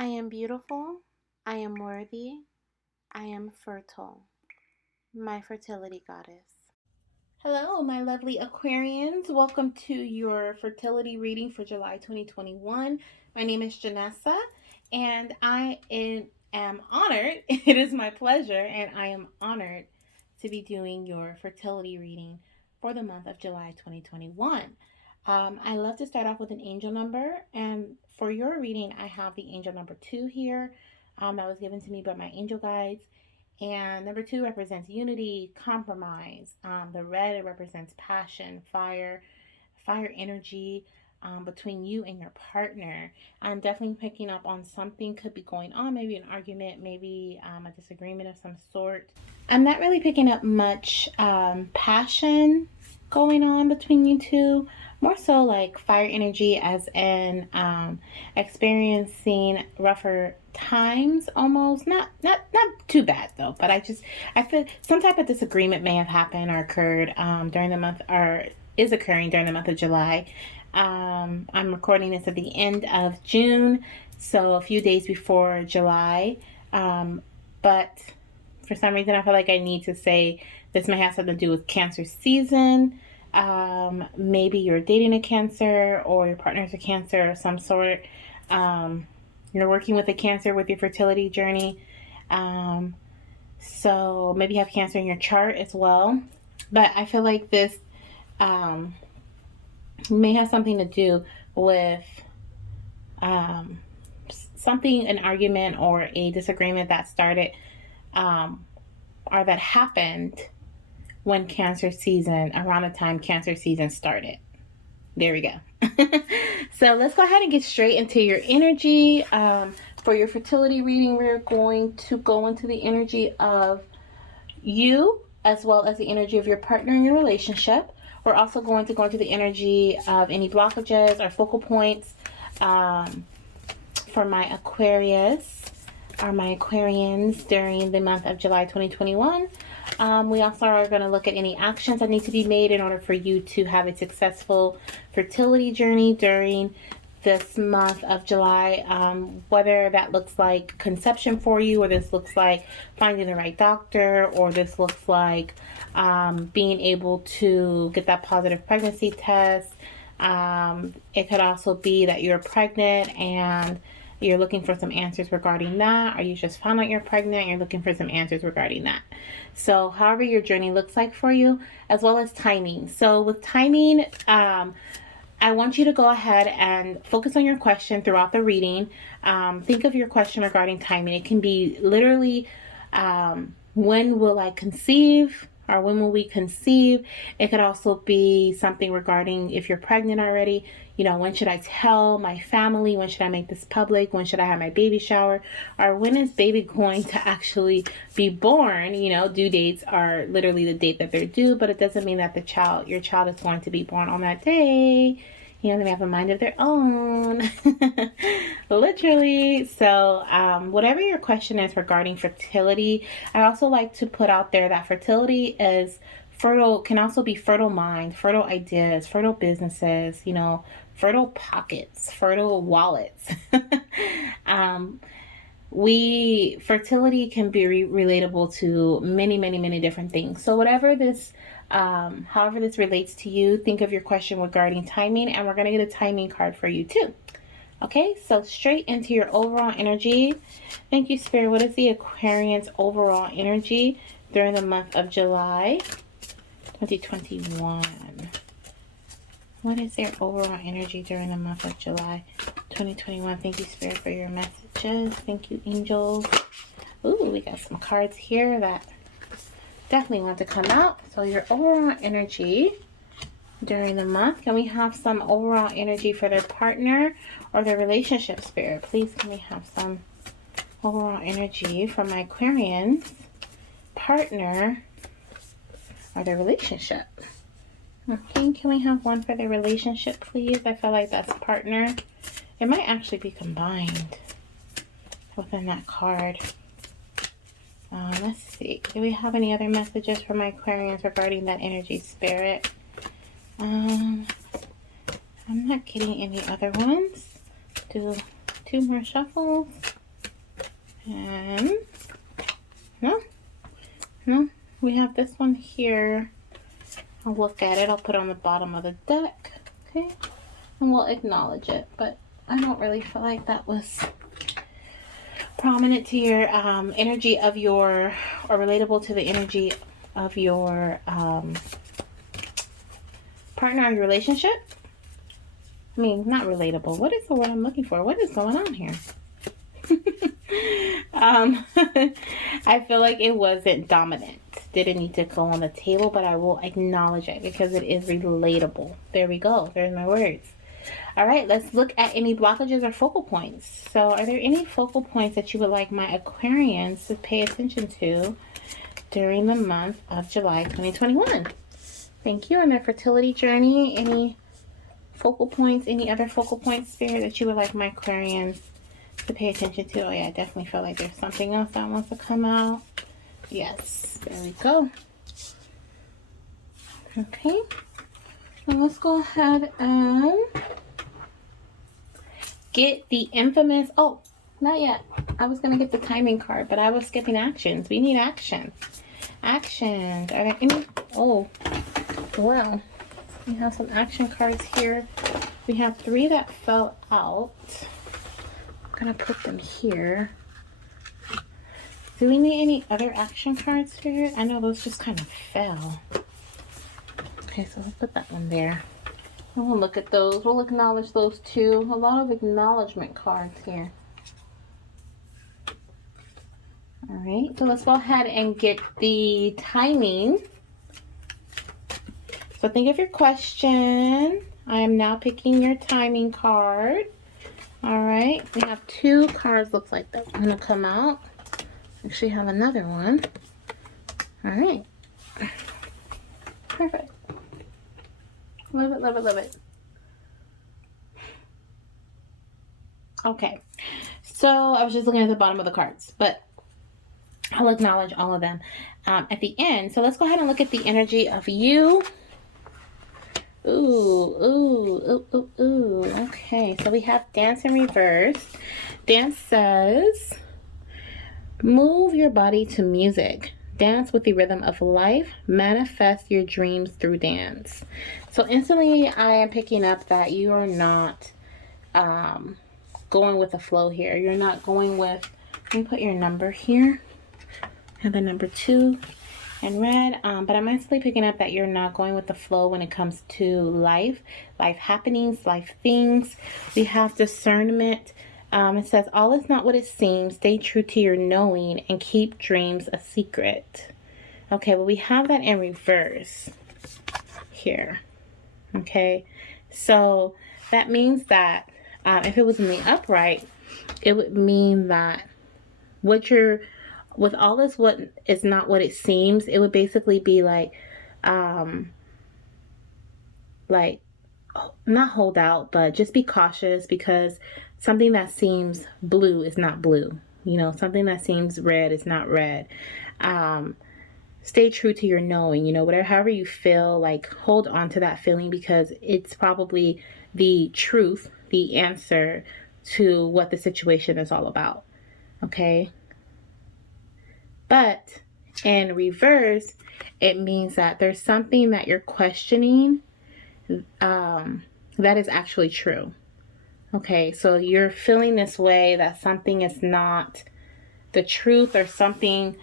I am beautiful, I am worthy, I am fertile. My fertility goddess. Hello, my lovely Aquarians. Welcome to your fertility reading for July 2021. My name is Janessa, and I am honored. It is my pleasure, and I am honored to be doing your fertility reading for the month of July 2021. I love to start off with an angel number, and for your reading, I have the angel number 2 here. That was given to me by my angel guides. And number 2 represents unity, compromise. The red, it represents passion, fire energy between you and your partner. I'm definitely picking up on something could be going on, maybe an argument, maybe a disagreement of some sort. I'm not really picking up much passion going on between you two. More so like fire energy, as in experiencing rougher times, almost not too bad though, but I feel some type of disagreement may have happened or occurred during the month, or is occurring during the month of July. I'm recording this at the end of June, so a few days before July, but for some reason I feel like I need to say this may have something to do with Cancer season. Maybe you're dating a Cancer, or your partner's a Cancer of some sort. You're working with a Cancer with your fertility journey. So maybe you have Cancer in your chart as well. But I feel like this may have something to do with something, an argument or a disagreement that started or that happened when Cancer season, around the time Cancer season started. There we go. So let's go ahead and get straight into your energy. For your fertility reading, we're going to go into the energy of you, as well as the energy of your partner in your relationship. We're also going to go into the energy of any blockages or focal points for my Aquarius or my Aquarians during the month of July 2021. We also are going to look at any actions that need to be made in order for you to have a successful fertility journey during this month of July, whether that looks like conception for you, or this looks like finding the right doctor, or this looks like being able to get that positive pregnancy test. It could also be that you're pregnant and you're looking for some answers regarding that, or you just found out you're pregnant and you're looking for some answers regarding that. So however your journey looks like for you, as well as timing. So with timing, I want you to go ahead and focus on your question throughout the reading. Think of your question regarding timing. It can be literally, when will I conceive? Or when will we conceive? It could also be something regarding if you're pregnant already. You know, when should I tell my family? When should I make this public? When should I have my baby shower? Or when is baby going to actually be born? You know, due dates are literally the date that they're due, but it doesn't mean that your child is going to be born on that day. You know, they have a mind of their own. Literally. So whatever your question is regarding fertility, I also like to put out there that fertility is fertile, can also be fertile mind, fertile ideas, fertile businesses, you know, fertile pockets, fertile wallets. Fertility can be relatable to many different things. So whatever this however this relates to you, think of your question regarding timing, and we're going to get a timing card for you too. Okay, so straight into your overall energy. Thank you, Spirit. What is the Aquarians' overall energy during the month of July 2021? What is their overall energy during the month of July 2021? Thank you, Spirit, for your messages. Thank you, angels. Ooh, we got some cards here that definitely want to come out. So your overall energy during the month. Can we have some overall energy for their partner or their relationship, Spirit? Please, can we have some overall energy from my Aquarians partner or their relationship? Okay, can we have one for their relationship, please? I feel like that's partner. It might actually be combined within that card. Let's see. Do we have any other messages for my Aquarians regarding that energy, Spirit? I'm not getting any other ones. Do 2 more shuffles. And no, we have this one here. I'll look at it. I'll put it on the bottom of the deck. Okay. And we'll acknowledge it. But I don't really feel like that was prominent to your energy of your, or relatable to the energy of your partner or your relationship. I mean, not relatable. What is the word I'm looking for? What is going on here? I feel like it wasn't dominant. Didn't need to go on the table, but I will acknowledge it because it is relatable. There we go. There's my words. All right, let's look at any blockages or focal points. So are there any focal points that you would like my Aquarians to pay attention to during the month of July 2021? Thank you. And their fertility journey, any focal points, any other focal points, Spirit, that you would like my Aquarians to pay attention to? Oh yeah, I definitely feel like there's something else that wants to come out. Yes, there we go. Okay, so let's go ahead and get the infamous, oh, not yet. I was going to get the timing card, but I was skipping actions. We need actions. Actions. Are there any? Oh, well, we have some action cards here. We have 3 that fell out. I'm going to put them here. Do we need any other action cards here? I know those just kind of fell. Okay, so we'll put that one there. We'll look at those. We'll acknowledge those too. A lot of acknowledgement cards here. All right, so let's go ahead and get the timing. So think of your question. I am now picking your timing card. All right, we have 2 cards, looks like that's gonna come out. Actually have another one. All right, perfect. Love it, love it, love it. Okay, so I was just looking at the bottom of the cards, but I'll acknowledge all of them at the end. So let's go ahead and look at the energy of you. Ooh. Okay, so we have Dance in reverse. Dance says, move your body to music. Dance with the rhythm of life. Manifest your dreams through dance. So instantly I am picking up that you are not going with the flow here. You're not going with, let me put your number here. I have the number 2 in red. But I'm instantly picking up that you're not going with the flow when it comes to life happenings, life things. We have discernment. It says, all is not what it seems. Stay true to your knowing and keep dreams a secret. Okay, well, we have that in reverse here. Okay, so that means that if it was in the upright, it would mean that what you're, with all this, what is not what it seems, it would basically be like not hold out, but just be cautious, because something that seems blue is not blue. You know, something that seems red is not red. Stay true to your knowing, you know, whatever, however you feel, like hold on to that feeling, because it's probably the truth, the answer to what the situation is all about. Okay. But in reverse, it means that there's something that you're questioning that is actually true. Okay, so you're feeling this way that something is not the truth, or something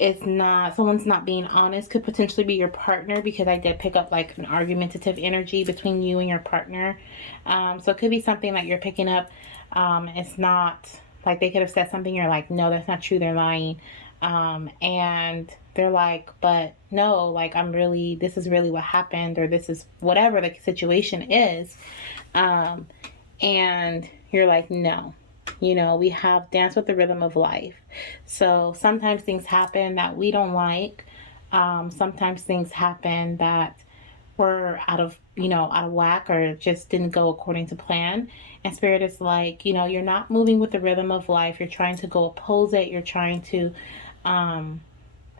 is not, someone's not being honest. Could potentially be your partner, because I did pick up like an argumentative energy between you and your partner. So it could be something that you're picking up. It's not like they could have said something, you're like, no, that's not true, they're lying. And they're like, but no, like this is really what happened, or this is whatever the situation is. And you're like, no, you know, we have dance with the rhythm of life. So sometimes things happen that we don't like. Sometimes things happen that were out of whack, or just didn't go according to plan. And Spirit is like, you know, you're not moving with the rhythm of life. You're trying to go oppose it. You're trying to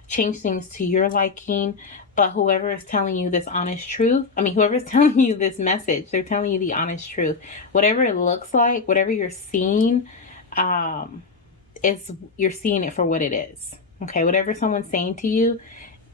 change things to your liking. But whoever is telling you this honest truth, whoever is telling you this message, they're telling you the honest truth. Whatever it looks like, whatever you're seeing, you're seeing it for what it is. Okay, whatever someone's saying to you,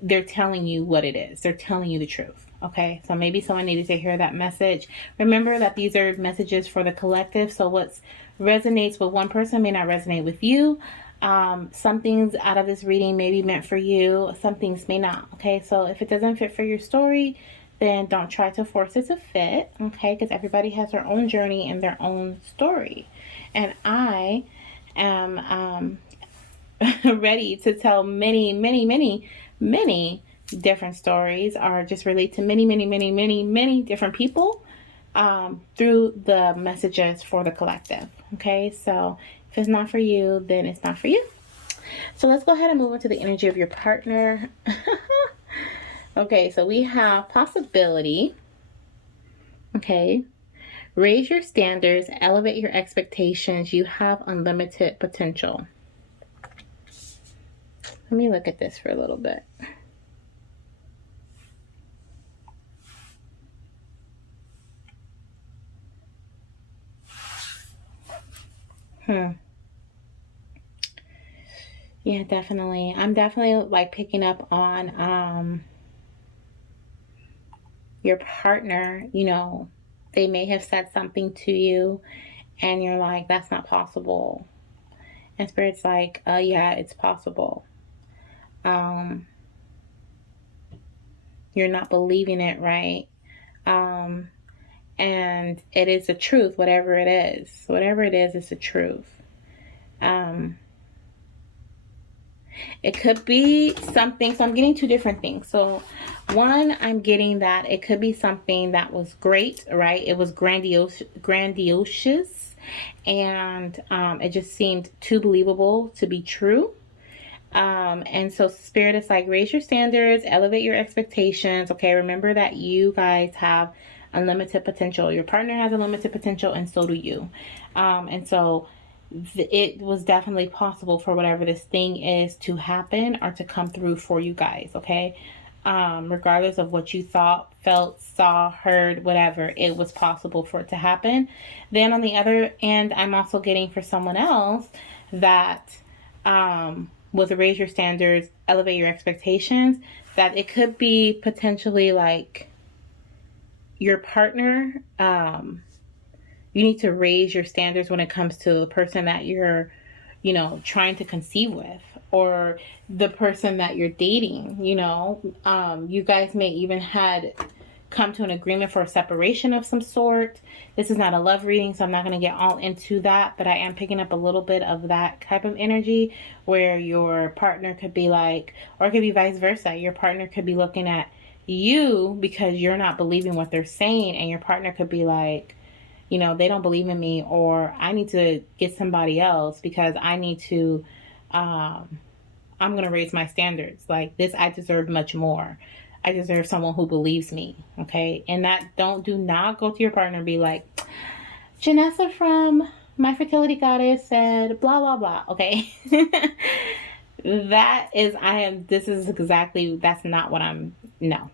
they're telling you what it is. They're telling you the truth. Okay, so maybe someone needed to hear that message. Remember that these are messages for the collective. So what resonates with one person may not resonate with you. Some things out of this reading may be meant for you. Some things may not. Okay, so if it doesn't fit for your story, then don't try to force it to fit. Okay, because everybody has their own journey and their own story. And I am ready to tell many, many, many, many different stories, or just relate to many, many, many, many, many different people through the messages for the collective. Okay, so if it's not for you, then it's not for you. So let's go ahead and move into the energy of your partner. Okay, so we have possibility. Okay, raise your standards, elevate your expectations. You have unlimited potential. Let me look at this for a little bit. Yeah, definitely. I'm definitely like picking up on your partner. You know, they may have said something to you and you're like, that's not possible. And Spirit's like, yeah, it's possible. You're not believing it, right? And it is the truth, whatever it is. Whatever it is, it's the truth. It could be something, so I'm getting two different things. So one, I'm getting that it could be something that was great, right? It was grandiose, and it just seemed too believable to be true. And so Spirit is like, raise your standards, elevate your expectations. Okay, remember that you guys have unlimited potential. Your partner has unlimited potential, and so do you. And so it was definitely possible for whatever this thing is to happen or to come through for you guys. Okay, regardless of what you thought, felt, saw, heard, whatever, it was possible for it to happen. Then on the other end, I'm also getting for someone else that with raise your standards, elevate your expectations, that it could be potentially like your partner, you need to raise your standards when it comes to the person that you're, you know, trying to conceive with, or the person that you're dating. You know, you guys may even had come to an agreement for a separation of some sort. This is not a love reading, so I'm not going to get all into that, but I am picking up a little bit of that type of energy where your partner could be like, or it could be vice versa. Your partner could be looking at you because you're not believing what they're saying, and your partner could be like, you know, they don't believe in me, or I need to get somebody else because I need to, I'm going to raise my standards. Like this, I deserve much more. I deserve someone who believes me. Okay. And that do not go to your partner and be like, Janessa from My Fertility Goddess said blah, blah, blah. Okay. That's not what no.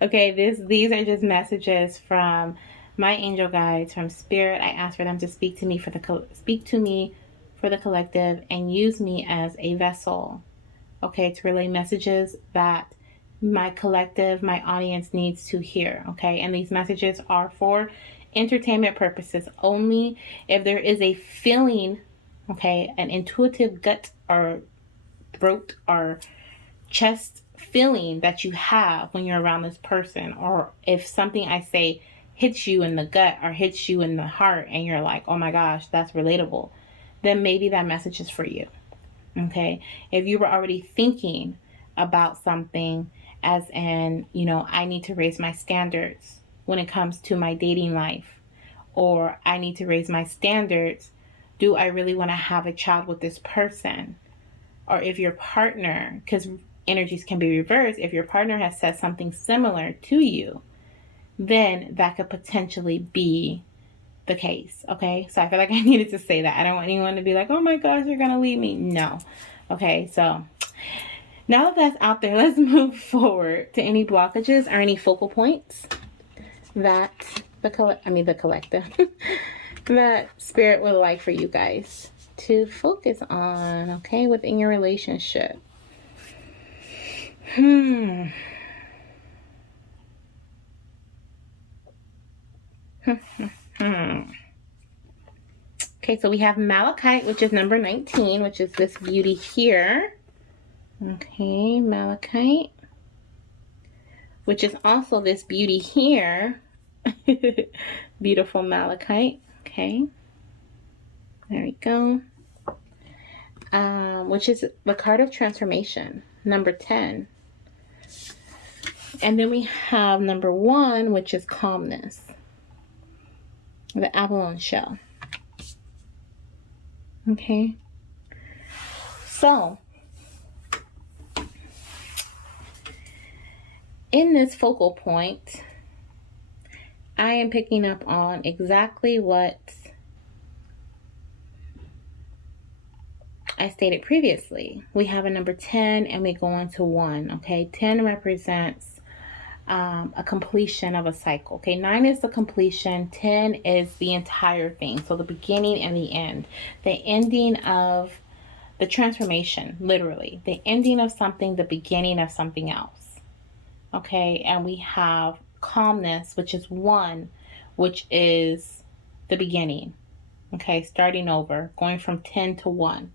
Okay. These are just messages from my angel guides, from Spirit. I ask for them to speak to me for the collective and use me as a vessel, okay, to relay messages that my collective, my audience needs to hear, okay? And these messages are for entertainment purposes only. If there is a feeling, okay, an intuitive gut or throat or chest feeling that you have when you're around this person, or if something I say hits you in the gut or hits you in the heart and you're like, oh my gosh, that's relatable, then maybe that message is for you. Okay, if you were already thinking about something as in, you know, I need to raise my standards when it comes to my dating life, or I need to raise my standards, do I really want to have a child with this person? Or if your partner, because energies can be reversed, if your partner has said something similar to you, then that could potentially be the case. Okay, so I feel like I needed to say that. I don't want anyone to be like, oh my gosh, you're gonna leave me. No. Okay, so now that that's out there, let's move forward to any blockages or any focal points that the collective that Spirit would like for you guys to focus on, okay, within your relationship? Okay, so we have Malachite, which is number 19, which is this beauty here. Okay, Malachite, which is also this beauty here. Beautiful Malachite. Okay, there we go. Which is the card of transformation, number 10. And then we have number 1, which is calmness, the abalone shell. Okay, so in this focal point, I am picking up on exactly what I stated previously. We have a number 10 and we go into 1. Okay, 10 represents a completion of a cycle. Okay, 9 is the completion, 10 is the entire thing. So the beginning and the end, the ending of the transformation, literally the ending of something, the beginning of something else. Okay, and we have calmness, which is 1, which is the beginning. Okay, starting over, going from 10 to 1.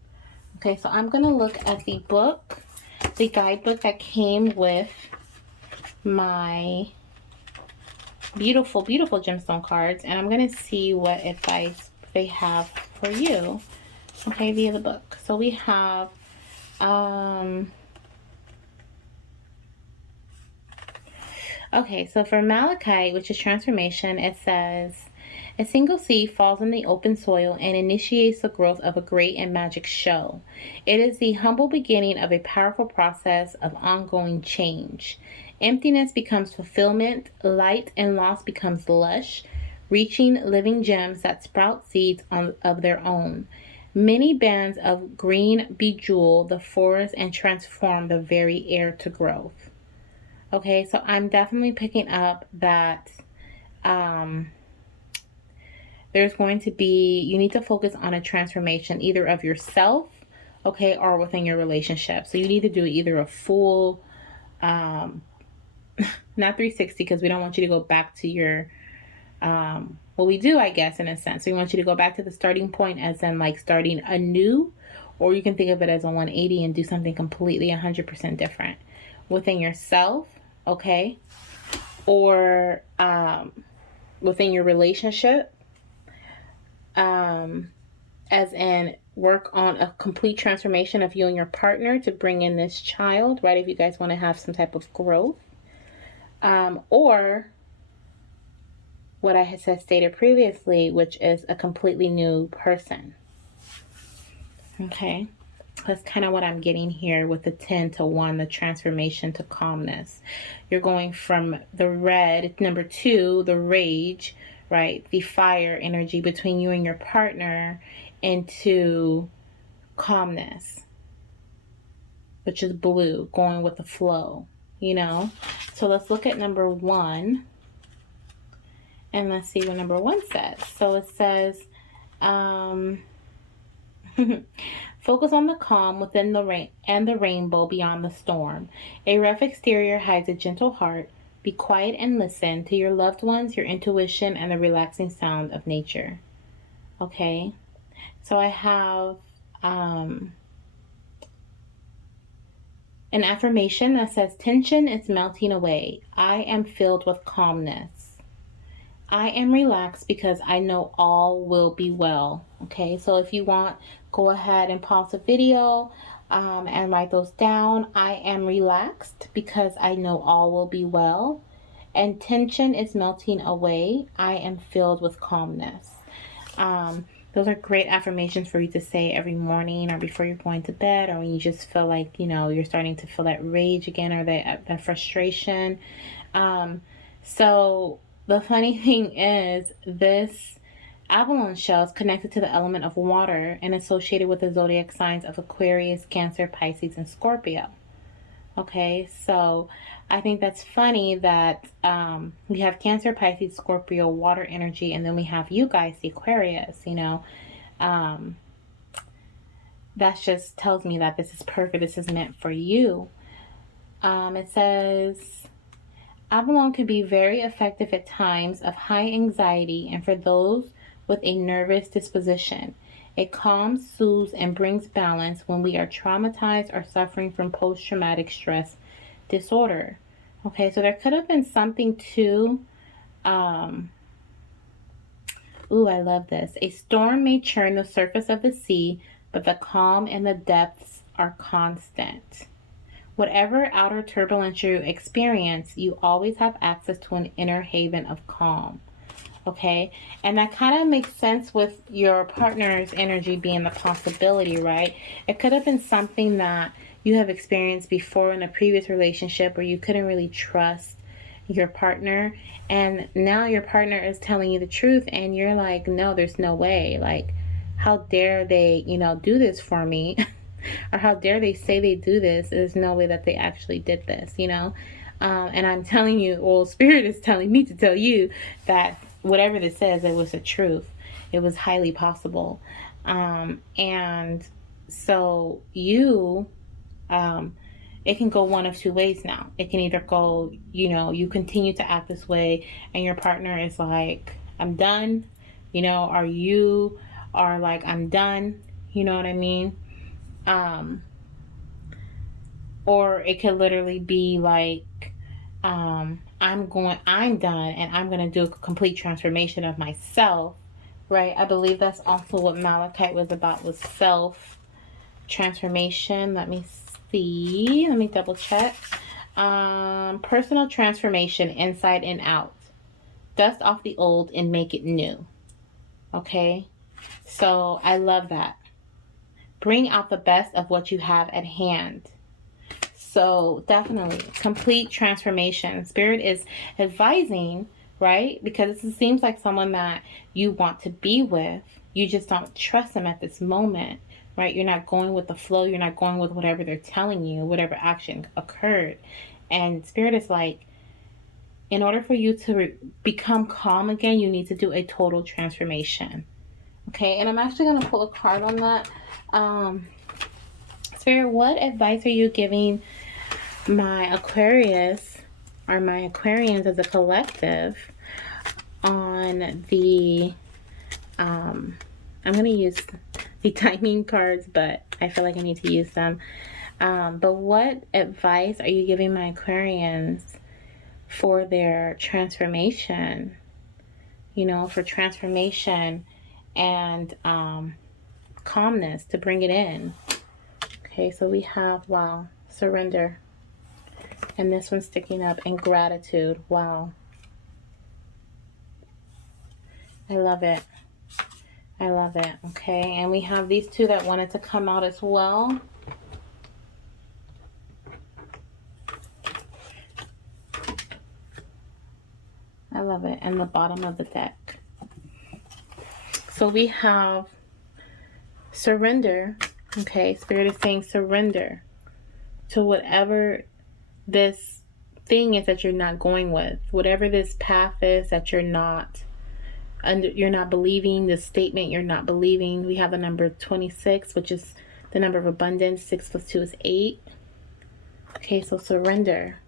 Okay, so I'm going to look at the book, the guidebook that came with my beautiful, beautiful gemstone cards, and I'm going to see what advice they have for you, okay, via the book. So we have, okay, so for Malachite, which is transformation, it says, a single seed falls in the open soil and initiates the growth of a great and magic show. It is the humble beginning of a powerful process of ongoing change. Emptiness becomes fulfillment, light and loss becomes lush, reaching living gems that sprout seeds of their own. Many bands of green bejewel the forest and transform the very air to growth. Okay, so I'm definitely picking up that there's going to be, you need to focus on a transformation either of yourself, okay, or within your relationship. So you need to do either a full, not 360, because we don't want you to go back to your, well, we do, I guess, in a sense. So we want you to go back to the starting point, as in like starting anew, or you can think of it as a 180 and do something completely 100% different within yourself, okay, or within your relationship, as in work on a complete transformation of you and your partner to bring in this child, right, if you guys want to have some type of growth, or what I had stated previously, which is a completely new person. Okay, that's kind of what I'm getting here with the 10 to 1, the transformation to calmness. You're going from the red, number 2, the rage, right, the fire energy between you and your partner, into calmness, which is blue, going with the flow, you know. So let's look at number 1 and let's see what number 1 says. So it says, focus on the calm within the rain and the rainbow beyond the storm. A rough exterior hides a gentle heart. Be quiet and listen to your loved ones, your intuition, and the relaxing sound of nature. Okay, so I have an affirmation that says, tension is melting away. I am filled with calmness. I am relaxed because I know all will be well. Okay, so if you want, go ahead and pause the video and write those down. I am relaxed because I know all will be well. And tension is melting away. I am filled with calmness. Those are great affirmations for you to say every morning or before you're going to bed, or when you just feel like, you know, you're starting to feel that rage again, or that frustration. So the funny thing is, this abalone shell is connected to the element of water and associated with the zodiac signs of Aquarius, Cancer, Pisces, and Scorpio. Okay, so I think that's funny that we have Cancer, Pisces, Scorpio, water energy, and then we have you guys, the Aquarius, you know. that just tells me that this is perfect. This is meant for you. It says, Avalon can be very effective at times of high anxiety and for those with a nervous disposition. It calms, soothes, and brings balance when we are traumatized or suffering from post-traumatic stress disorder. Okay, so there could have been something too. Ooh, I love this. A storm may churn the surface of the sea, but the calm and the depths are constant. Whatever outer turbulence you experience, you always have access to an inner haven of calm. Okay, and that kind of makes sense with your partner's energy being the possibility, right? It could have been something that you have experienced before in a previous relationship where you couldn't really trust your partner, and now your partner is telling you the truth and you're like, no, there's no way. Like, how dare they, do this for me? Or how dare they say they do this? There's no way that they actually did this, and I'm telling you, well, Spirit is telling me to tell you that whatever this says, it was the truth. It was highly possible. And so it can go one of two ways now. It can either go, you continue to act this way and your partner is like, I'm done, or you are like, I'm done, you know what I mean? Or it could literally be like, I'm done and I'm going to do a complete transformation of myself, right? I believe that's also what Malachite was about, was self transformation. Let me see. Let me double check. Personal transformation inside and out. Dust off the old and make it new. Okay? So I love that. Bring out the best of what you have at hand. So definitely complete transformation. Spirit is advising, right? Because it seems like someone that you want to be with. You just don't trust them at this moment, right? You're not going with the flow. You're not going with whatever they're telling you, whatever action occurred. And Spirit is like, in order for you to become calm again, you need to do a total transformation. Okay, and I'm actually going to pull a card on that. Spirit, what advice are you giving my Aquarius or my Aquarians as a collective on the I'm going to use the timing cards, but I feel like I need to use them. But what advice are you giving my Aquarians for their transformation? For transformation and calmness, to bring it in. Okay, so we have, wow, surrender. And this one's sticking up, and gratitude. Wow. I love it. I love it. Okay, and we have these two that wanted to come out as well. I love it. And the bottom of the deck. So we have surrender. Okay, Spirit is saying surrender to whatever this thing is that you're not going with. Whatever this path is that you're not believing, the statement you're not believing. We have the number 26, which is the number of abundance. 6 plus 2 is 8. Okay, so surrender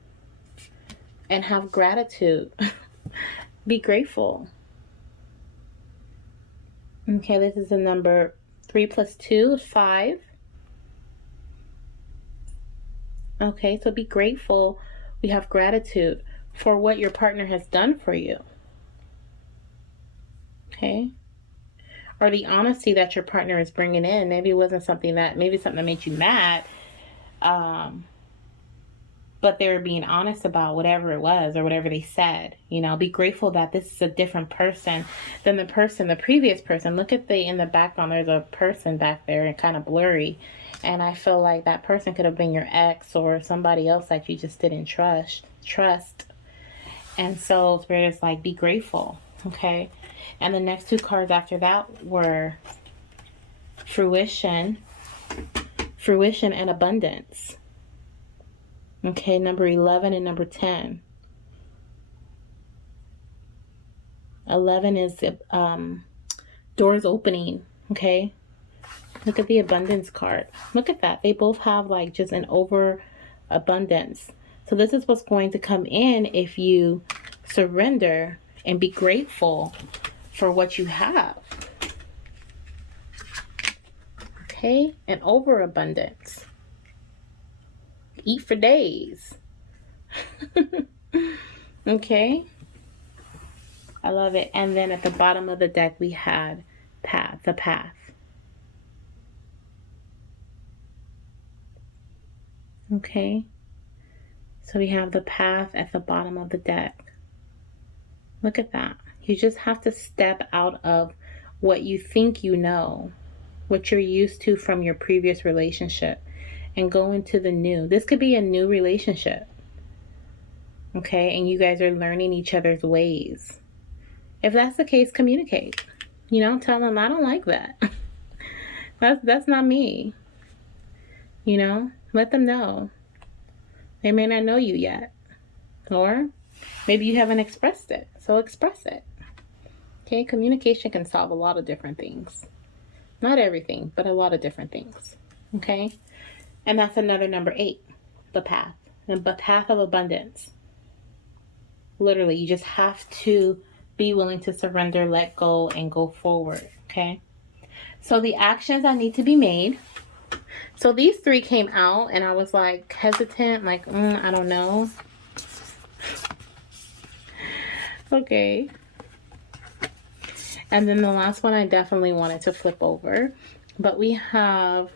and have gratitude. Be grateful. Okay, this is the number 3 plus 2 is 5. Okay, so be grateful. We have gratitude for what your partner has done for you. Okay, or the honesty that your partner is bringing in. Maybe it wasn't something that made you mad, but they were being honest about whatever it was or whatever they said. Be grateful that this is a different person than the previous person. Look at in the background, there's a person back there and kind of blurry, and I feel like that person could have been your ex or somebody else that you just didn't trust. And so Spirit is like, be grateful. Okay, and the next two cards after that were fruition and abundance. Okay, number 11 and number 10. 11 is doors opening. Okay, Look at the abundance card. Look at that. They both have like just an overabundance. So this is what's going to come in if you surrender and be grateful for what you have. Okay, an overabundance. Eat for days. Okay, I love it. And then at the bottom of the deck we had the path. Okay, so we have the path at the bottom of the deck. Look at that. You just have to step out of what you think you know, what you're used to from your previous relationship, and go into the new. This could be a new relationship. Okay, and you guys are learning each other's ways. If that's the case, communicate. You know, tell them, I don't like that. That's not me. You know, let them know. They may not know you yet. Or maybe you haven't expressed it. So express it. Okay, communication can solve a lot of different things. Not everything, but a lot of different things. Okay? And that's another number 8, the path. The path of abundance. Literally, you just have to be willing to surrender, let go, and go forward. Okay? So the actions that need to be made. So these 3 came out, and I was like hesitant, like, I don't know. Okay. And then the last one I definitely wanted to flip over. But we have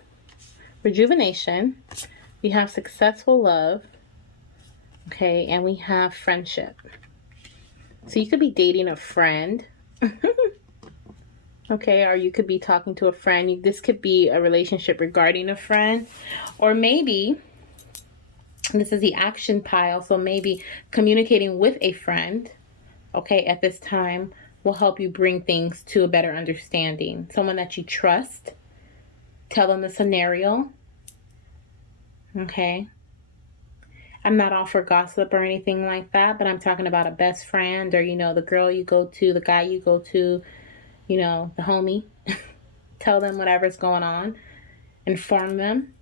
rejuvenation. We have successful love. Okay, and we have friendship. So you could be dating a friend. Okay, or you could be talking to a friend. This could be a relationship regarding a friend. Or maybe, this is the action pile, so maybe communicating with a friend, okay, at this time will help you bring things to a better understanding. Someone that you trust. Tell them the scenario. Okay. I'm not all for gossip or anything like that, but I'm talking about a best friend, or, you know, the girl you go to, the guy you go to, you know, the homie. Tell them whatever's going on. Inform them.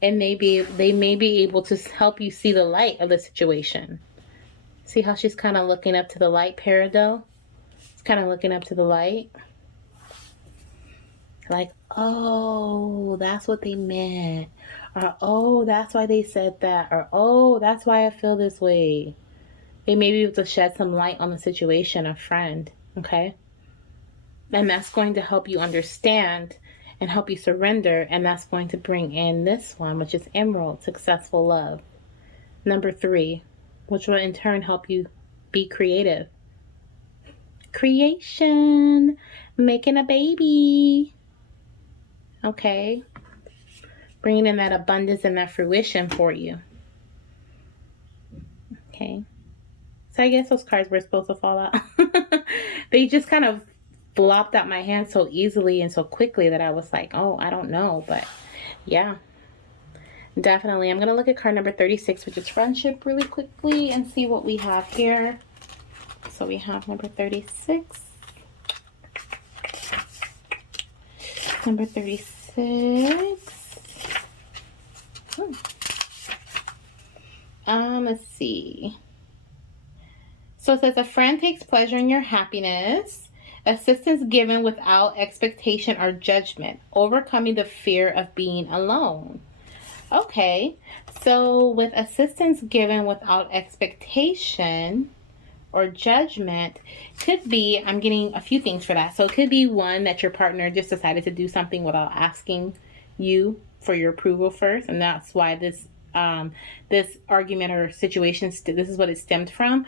And maybe they may be able to help you see the light of the situation. See how she's kind of looking up to the light, Peridot? It's kind of looking up to the light. Like, oh, that's what they meant. Or, oh, that's why they said that. Or, oh, that's why I feel this way. They may be able to shed some light on the situation, a friend. Okay? And that's going to help you understand and help you surrender. And that's going to bring in this one, which is Emerald, successful love. Number 3, which will in turn help you be creative. Creation. Making a baby. Okay? Bringing in that abundance and that fruition for you. Okay? So I guess those cards were supposed to fall out. They just kind of flopped out my hand so easily and so quickly that I was like, oh, I don't know. But yeah, definitely. I'm going to look at card number 36, which is friendship, really quickly and see what we have here. So we have number 36. Number 36. Let's see. So it says, a friend takes pleasure in your happiness. Assistance given without expectation or judgment. Overcoming the fear of being alone. Okay. So with assistance given without expectation or judgment, could be, I'm getting a few things for that. So it could be one that your partner just decided to do something without asking you for your approval first. And that's why this argument or situation, this is what it stemmed from.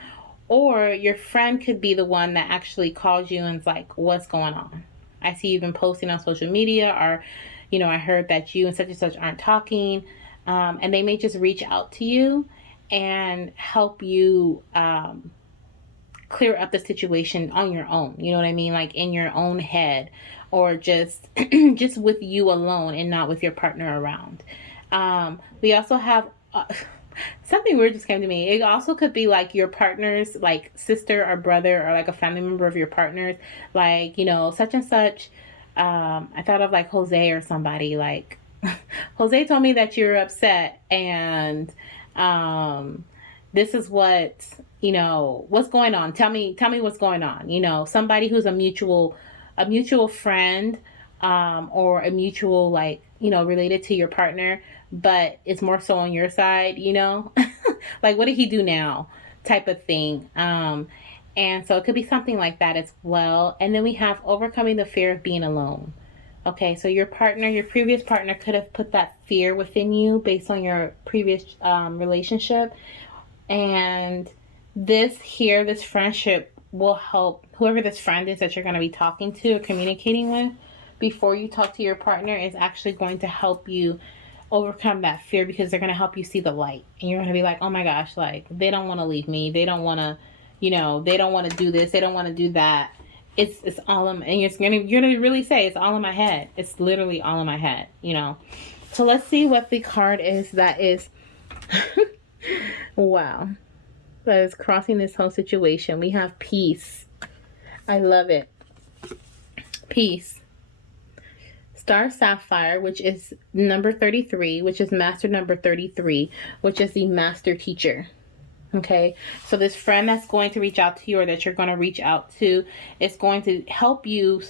Or your friend could be the one that actually calls you and's like, what's going on? I see you've been posting on social media, or, you know, I heard that you and such aren't talking. And they may just reach out to you and help you clear up the situation on your own. You know what I mean? Like in your own head, or just just with you alone and not with your partner around. We also have something weird just came to me. It also could be like your partner's like sister or brother, or like a family member of your partner's, like, you know, such and such I thought of like Jose or somebody. Like, Jose told me that you're upset, and this is what, what's going on. Tell me what's going on. Somebody who's a mutual friend, or a mutual, like, related to your partner, but it's more so on your side, like, what did he do now, type of thing. And so it could be something like that as well. And then we have overcoming the fear of being alone. Okay, so your previous partner could have put that fear within you based on your previous relationship. And this friendship will help whoever this friend is that you're going to be talking to or communicating with before you talk to your partner, is actually going to help you overcome that fear, because they're going to help you see the light. And you're going to be like, oh my gosh, like, they don't want to leave me. They don't want to, they don't want to do this. They don't want to do that. It's all in, and you're gonna really say it's all in my head. It's literally all in my head, So let's see what the card is that is wow, that is crossing this whole situation. We have peace. I love it. Peace. Star Sapphire, which is number 33, which is master number 33, which is the master teacher. Okay, so this friend that's going to reach out to you, or that you're going to reach out to, is going to help you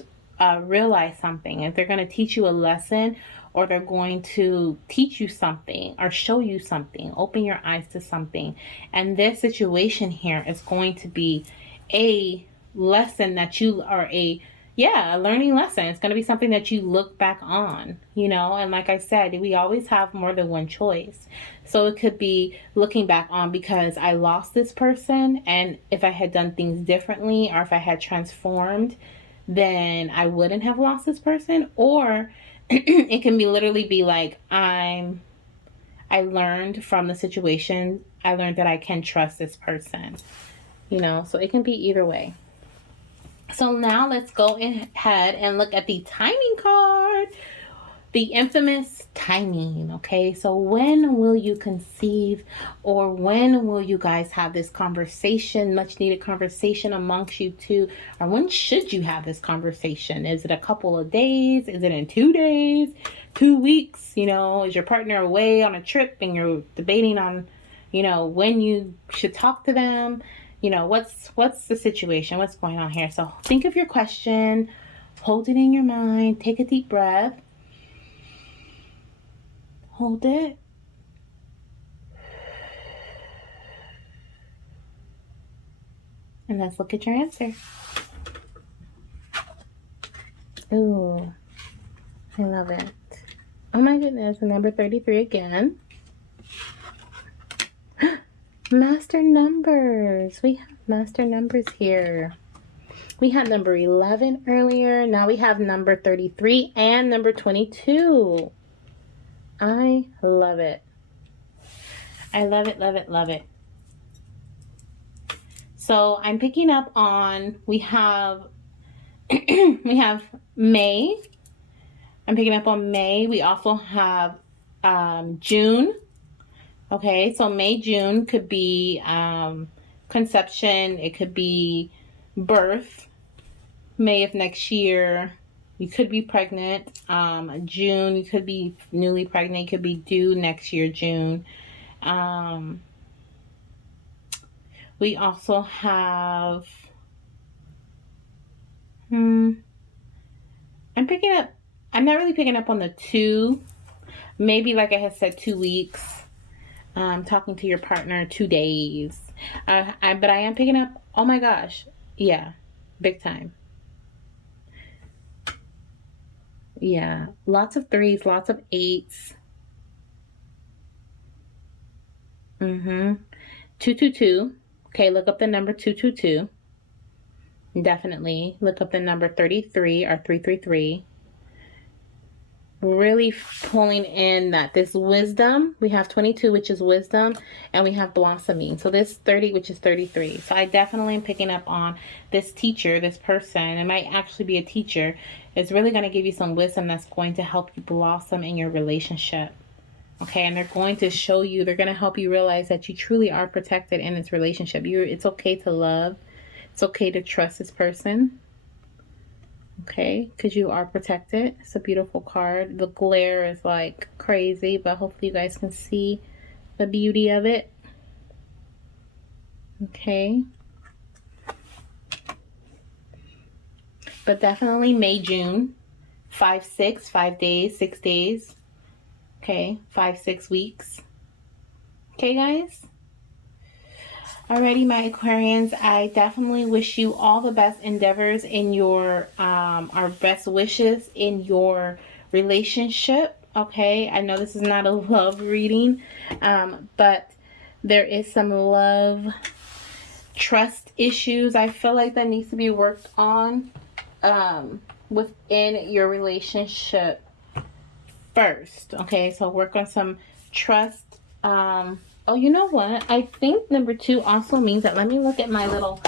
realize something. If they're going to teach you a lesson, or they're going to teach you something, or show you something, open your eyes to something. And this situation here is going to be a lesson that you are a learning lesson. It's going to be something that you look back on, and like I said, we always have more than one choice. So it could be looking back on, because I lost this person, and if I had done things differently, or if I had transformed, then I wouldn't have lost this person. Or it can be literally be like, I learned from the situation. I learned that I can trust this person, so it can be either way. So now let's go ahead and look at the timing card. The infamous timing, okay? So when will you conceive, or when will you guys have this conversation, much needed conversation amongst you two? Or when should you have this conversation? Is it a couple of days? Is it in 2 days? 2 weeks? Is your partner away on a trip and you're debating on, when you should talk to them? What's the situation? What's going on here? So think of your question, hold it in your mind, take a deep breath, hold it, and let's look at your answer. Ooh, I love it. Oh my goodness, number 33 again. Master numbers. We have master numbers here. We had number 11 earlier. Now we have number 33 and number 22. I love it. I love it, love it, love it. So I'm picking up on, we have we have May. I'm picking up on May. We also have June. Okay, so May, June could be conception. It could be birth. May of next year, you could be pregnant. June, you could be newly pregnant. You could be due next year, June. We also have... I'm not really picking up on the 2. Maybe, like I had said, 2 weeks. Talking to your partner 2 days. But I am picking up, oh my gosh, yeah, big time. Yeah, lots of 3s, lots of 8s. 222. Okay, look up the number 222. Definitely look up the number 33 or 333. Really pulling in that this wisdom, we have 22, which is wisdom, and we have blossoming. So this 30, which is 33. So I definitely am picking up on this teacher, this person. It might actually be a teacher. It's really going to give you some wisdom that's going to help you blossom in your relationship. Okay, and they're going to show you, they're going to help you realize that you truly are protected in this relationship. It's okay to love. It's okay to trust this person. Okay, because you are protected. It's a beautiful card. The glare is like crazy, but hopefully you guys can see the beauty of it. Okay. But definitely May, June. 5, 6, 5 days, 6 days. Okay, 5, 6 weeks. Okay, guys? Alrighty, my Aquarians, I definitely wish you all the best endeavors in your, our best wishes in your relationship. Okay, I know this is not a love reading, but there is some love, trust issues I feel like that needs to be worked on within your relationship first. Okay, so work on some trust. Oh, you know what? I think number 2 also means that, let me look at my little,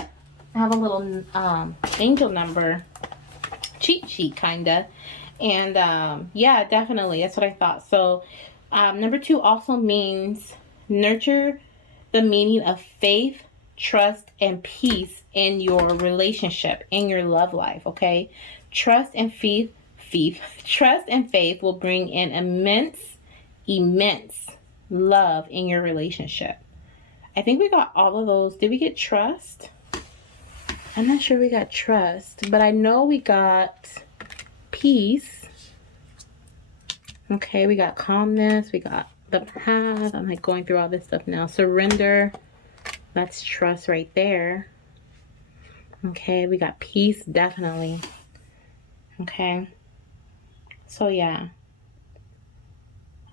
I have a little angel number cheat sheet kinda. And yeah, definitely, that's what I thought. So number 2 also means nurture the meaning of faith, trust, and peace in your relationship, in your love life. Okay, trust and faith trust and faith will bring in immense love in your relationship. I think we got all of those. Did we get trust? I'm not sure we got trust, but I know we got peace. Okay, we got calmness, we got the path. I'm like going through all this stuff now. Surrender, that's trust right there. Okay, we got peace, definitely. Okay, so yeah,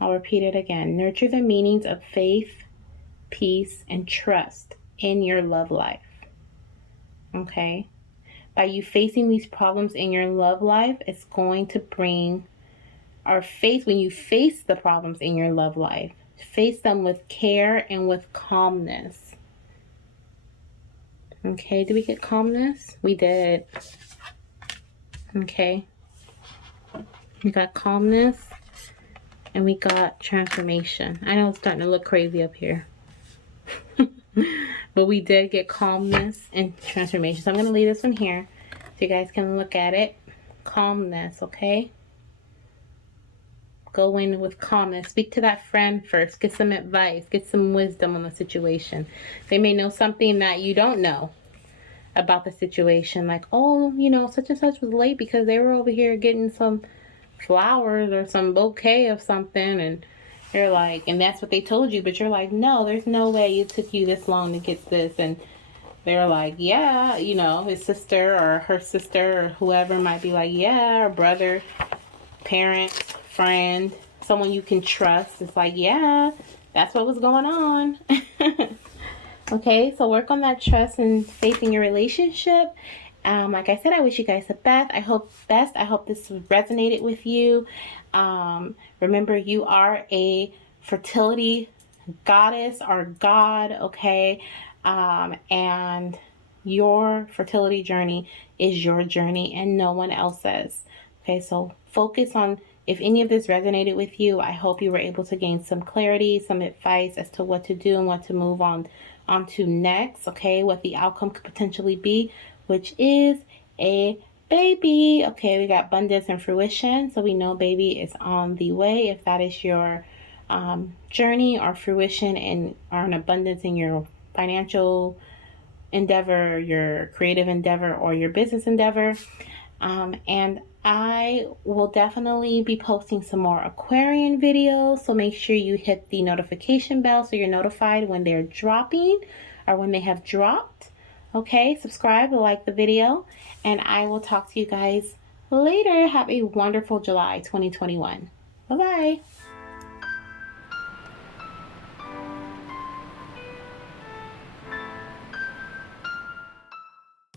I'll repeat it again. Nurture the meanings of faith, peace, and trust in your love life. Okay, by you facing these problems in your love life, it's going to bring our faith. When you face the problems in your love life, face them with care and with calmness. Okay, did we get calmness? We did. Okay, we got calmness and we got transformation. I know it's starting to look crazy up here. But we did get calmness and transformation. So I'm going to leave this one here so you guys can look at it. Calmness, okay? Go in with calmness. Speak to that friend first. Get some advice. Get some wisdom on the situation. They may know something that you don't know about the situation. Like, oh, you know, such and such was late because they were over here getting some flowers or some bouquet of something. And you're like, and that's what they told you. But you're like, no, there's no way it took you this long to get this. And they're like, yeah, you know, his sister or her sister or whoever might be like, yeah, or brother, parent, friend, someone you can trust. It's like, yeah, that's what was going on. Okay, so work on that trust and faith in your relationship. Like I said, I wish you guys the best. I hope this resonated with you. Remember, you are a fertility goddess or god, okay? And your fertility journey is your journey and no one else's. Okay, so focus on, if any of this resonated with you, I hope you were able to gain some clarity, some advice as to what to do and what to move on to next. Okay, what the outcome could potentially be, which is a baby. Okay, we got abundance and fruition, so we know baby is on the way. If that is your journey or fruition and or an abundance in your financial endeavor, your creative endeavor, or your business endeavor. And I will definitely be posting some more Aquarian videos, so make sure you hit the notification bell so you're notified when they're dropping or when they have dropped. Okay, subscribe, like the video, and I will talk to you guys later. Have a wonderful July 2021. Bye-bye.